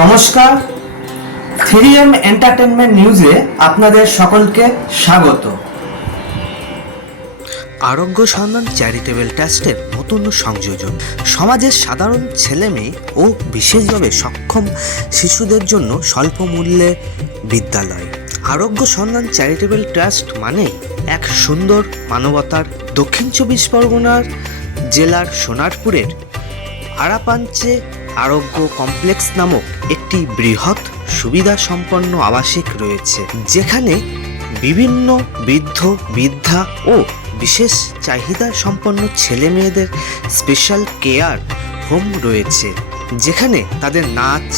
নমস্কার। Three M entertainment নিউজে আপনাদের সকলকে স্বাগত। আরোগ্য সন্ধান চ্যারিটেবল ট্রাস্টের নতুন সংযোজন। সমাজের সাধারণ ছেলে মেয়ে ও বিশেষভাবে সক্ষম শিশুদের জন্য স্বল্প মূল্যে বিদ্যালয়। আরোগ্য সন্ধান চ্যারিটেবল ট্রাস্ট মানে এক সুন্দর মানবতার দক্ষিণ চব্বিশ পরগনার জেলার সোনারপুরের আরাপাঞ্চে আরোগ্য কমপ্লেক্স নামক একটি বৃহৎ সুবিধা সম্পন্ন আবাসিক রয়েছে, যেখানে বিভিন্ন বৃদ্ধ, বৃদ্ধা ও বিশেষ চাহিদা সম্পন্ন ছেলে মেয়েদের স্পেশাল কেয়ার হোম রয়েছে, যেখানে তাদের নাচ,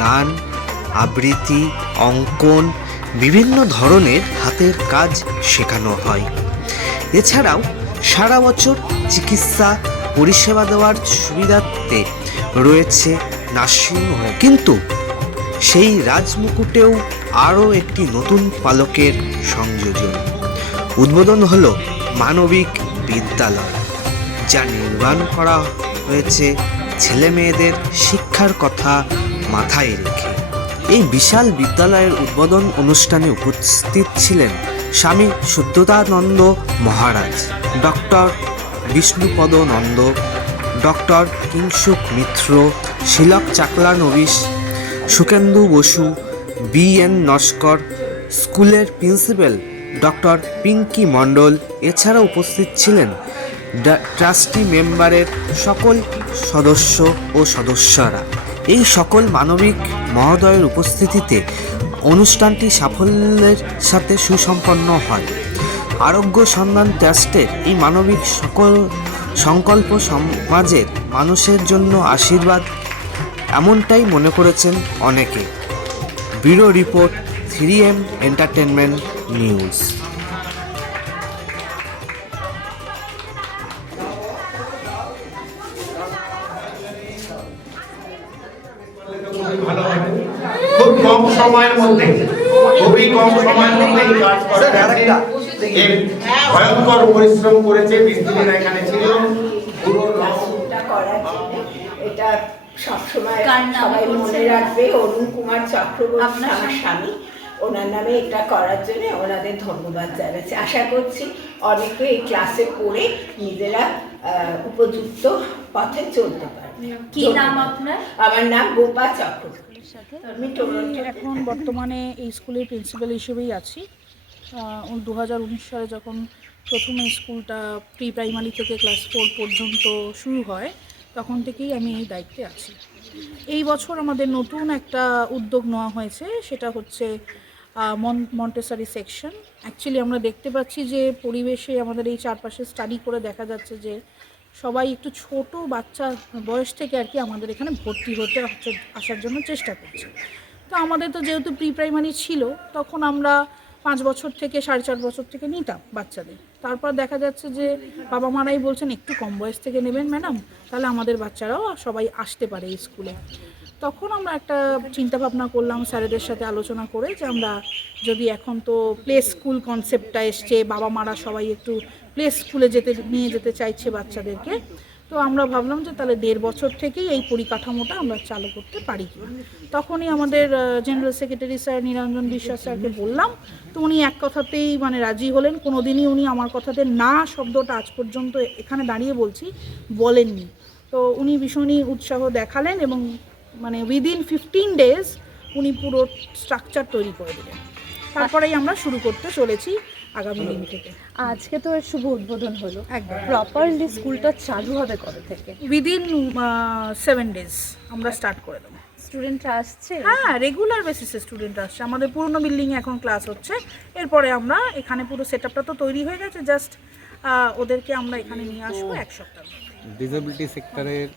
গান, আবৃত্তি, অঙ্কন, বিভিন্ন ধরনের হাতের কাজ শেখানো হয়। এছাড়াও সারা বছর চিকিৎসা পরিষেবা দেওয়ার সুবিধাতে রয়েছে নার্সিংহোম কিন্তু সেই রাজমুকুটেও আরও একটি নতুন পালকের সংযোজন। উদ্বোধন হল মানবিক বিদ্যালয়, যা নির্মাণ করা হয়েছে ছেলে মেয়েদের শিক্ষার কথা মাথায় রেখে। এই বিশাল বিদ্যালয়ের উদ্বোধন অনুষ্ঠানে উপস্থিত ছিলেন স্বামী শুদ্ধতানন্দ মহারাজ, ডক্টর বিষ্ণুপদ নন্দ, ডক্টর কিংসুক মিত্র, শিলক চাকলা নবিশ, সুকেন্দু বসু, বি এন নস্কর, স্কুলের প্রিন্সিপাল ডক্টর পিঙ্কি মণ্ডল এছাড়া উপস্থিত ছিলেন। ট্রাস্টি মেম্বারের সকল সদস্য ও সদস্যরা। এই সকল মানবিক মহোদয়ের উপস্থিতিতে অনুষ্ঠানটি সাফল্যের সাথে সুসম্পন্ন হয়। আরোগ্য সন্ধান ট্রাস্টের এই মানবিক সকল সংকল্প সমাজের মানুষের জন্য আশীর্বাদ এমনটাই মনে করেছেন অনেকে। Bureau report three M entertainment news. খুব কম সময়ের মধ্যে খুবই কম সময়ের মধ্যে কাজ করা ভয়ঙ্কর পরিশ্রম করেছে মিস্ত্রিরা এখানে ছিল। পুরো এটা সবসময় সবাই মনে রাখবে। অরুণ কুমার চক্রবর্তী আপনার আমার স্বামী? ওনার নামে এটা করার জন্য ওনাদের ধন্যবাদ জানাচ্ছি। আশা করছি অনেকে এই ক্লাসে পড়ে নিজেরা উপযুক্ত পথে চলতে পারবে। কি নাম আপনার? আমার নাম গোপা চক্রবর্তী। এখন বর্তমানে এই স্কুলের প্রিন্সিপাল হিসেবেই আছি। দু হাজার উনিশ সালে যখন প্রথম স্কুলটা প্রি প্রাইমারি থেকে ক্লাস ফোর পর্যন্ত শুরু হয়, তখন থেকেই আমি এই দায়িত্বে আছি। এই বছর আমাদের নতুন একটা উদ্যোগ নেওয়া হয়েছে, সেটা হচ্ছে মন মন্টেসারি সেকশন। অ্যাকচুয়ালি আমরা দেখতে পাচ্ছি যে পরিবেশে আমাদের এই চারপাশে স্টাডি করে দেখা যাচ্ছে যে সবাই একটু ছোট বাচ্চা বয়স থেকে আর কি আমাদের এখানে ভর্তি হতে আসার জন্য চেষ্টা করছে। তো আমাদের তো যেহেতু প্রি প্রাইমারি ছিল, তখন আমরা পাঁচ বছর থেকে, সাড়ে চার বছর থেকে নিতাম বাচ্চাদের। তারপর দেখা যাচ্ছে যে বাবা মারাই বলছেন, একটু কম বয়স থেকে নেবেন ম্যাডাম, তাহলে আমাদের বাচ্চারাও সবাই আসতে পারে স্কুলে। তখন আমরা একটা চিন্তা ভাবনা করলাম স্যারেদের সাথে আলোচনা করে যে আমরা যদি এখন তো প্লে স্কুল কনসেপ্টটা এসছে, বাবা মারা সবাই একটু প্লে স্কুলে যেতে, নিয়ে যেতে চাইছে বাচ্চাদেরকে তো আমরা ভাবলাম যে তাহলে দেড় বছর থেকেই এই পরিকাঠামোটা আমরা চালু করতে পারি কিনা। তখনই আমাদের জেনারেল সেক্রেটারি স্যার নিরঞ্জন বিশ্বাস স্যারকে বললাম, তো উনি এক কথাতেই মানে রাজি হলেন কোনো দিনই উনি আমার কথাতে না শব্দটা আজ পর্যন্ত এখানে দাঁড়িয়ে বলছি, বলেননি। তো উনি ভীষণই উৎসাহ দেখালেন এবং মানে উইদিন ফিফটিন ডেজ উনি পুরো স্ট্রাকচার তৈরি করে দিলেন। তারপরেই আমরা শুরু করতে চলেছি। আগামী দিন থেকে। আজকে তো এর শুভ উদ্বোধন হলো। একদম। প্রপারলি স্কুলটা চালু হবে কবে থেকে? উইদিন সেভেন ডেজ আমরা স্টার্ট করে দেবো। স্টুডেন্টরা আসছে? হ্যাঁ রেগুলার বেসিসে স্টুডেন্ট আসছে। আমাদের পুরনো বিল্ডিংয়ে এখন ক্লাস হচ্ছে। এরপরে আমরা এখানে পুরো সেট আপটা তো তৈরি হয়ে গেছে। জাস্ট ওদেরকে আমরা এখানে নিয়ে আসব এক সপ্তাহ। ডিসেবিলিটি সেক্টরের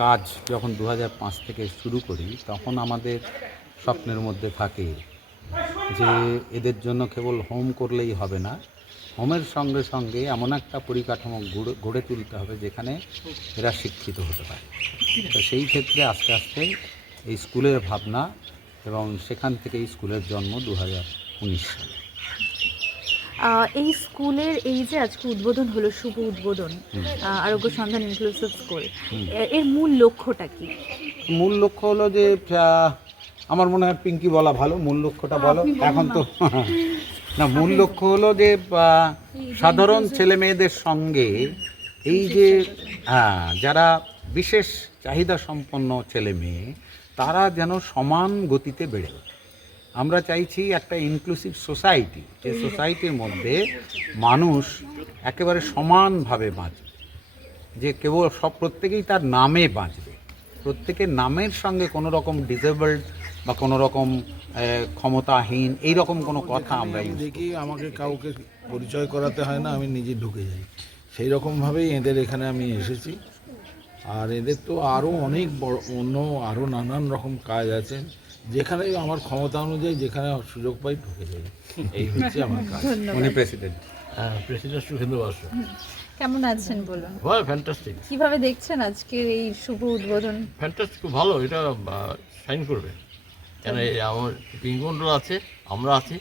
কাজ যখন দু পাঁচ থেকে শুরু করি তখন আমাদের স্বপ্নের মধ্যে থাকে যে এদের জন্য কেবল হোম করলেই হবে না হোমের সঙ্গে সঙ্গে এমন একটা পরিকাঠামো গড়ে গড়ে তুলতে হবে যেখানে এরা শিক্ষিত হতে পারে। তো সেই ক্ষেত্রে আস্তে আস্তে এই স্কুলের ভাবনা এবং সেখান থেকে এই স্কুলের জন্ম দু হাজার উনিশ সালে। এই স্কুলের এই যে আজকে উদ্বোধন হলো শুভ উদ্বোধন আরোগ্য সন্ধান ইনক্লুসিভ স্কুলের মূল লক্ষ্যটা কি? মূল লক্ষ্য হলো যে আমার মনে হয় পিঙ্কি বলা ভালো মূল লক্ষ্যটা বলো। এখন তো না মূল লক্ষ্য হলো যে সাধারণ ছেলে মেয়েদের সঙ্গে এই যে হ্যাঁ যারা বিশেষ চাহিদা সম্পন্ন ছেলে মেয়ে তারা যেন সমান গতিতে বেড়ে ওঠে। আমরা চাইছি একটা ইনক্লুসিভ সোসাইটি যে সোসাইটির মধ্যে মানুষ একেবারে সমানভাবে বাঁচবে। যে কেবল সব প্রত্যেকেই তার নামে বাঁচবে। প্রত্যেকের নামের সঙ্গে কোনো রকম ডিসেবলড বা কোনো রকম ক্ষমতাহীন এই রকম কোনো কথা আমরা আমি দেখি আমাকে কাউকে পরিচয় করাতে হয় না আমি নিজে ঢুকে যাই। সেই রকমভাবেই এদের এখানে আমি এসেছি। আর এদের তো আরও অনেক বড় অন্য আরও নানান রকম কাজ আছে যেখানে আমার ক্ষমতা অনুযায়ী যেখানে সুযোগ পাই ঢুকে যাই। এই হচ্ছে আমার কাজ। উনি প্রেসিডেন্ট হ্যাঁ প্রেসিডেন্ট সুখেন্দ্র বাসু। কেমন আছেন বলুন? হয় ফ্যান্টাস্টিক কীভাবে দেখছেন আজকের এই শুভ উদ্বোধন? ফ্যান্টাস্টিক ভালো। এটা সাইন করবে। কেন আমার পিঙ্গন্ডল আছে আমরা আছি।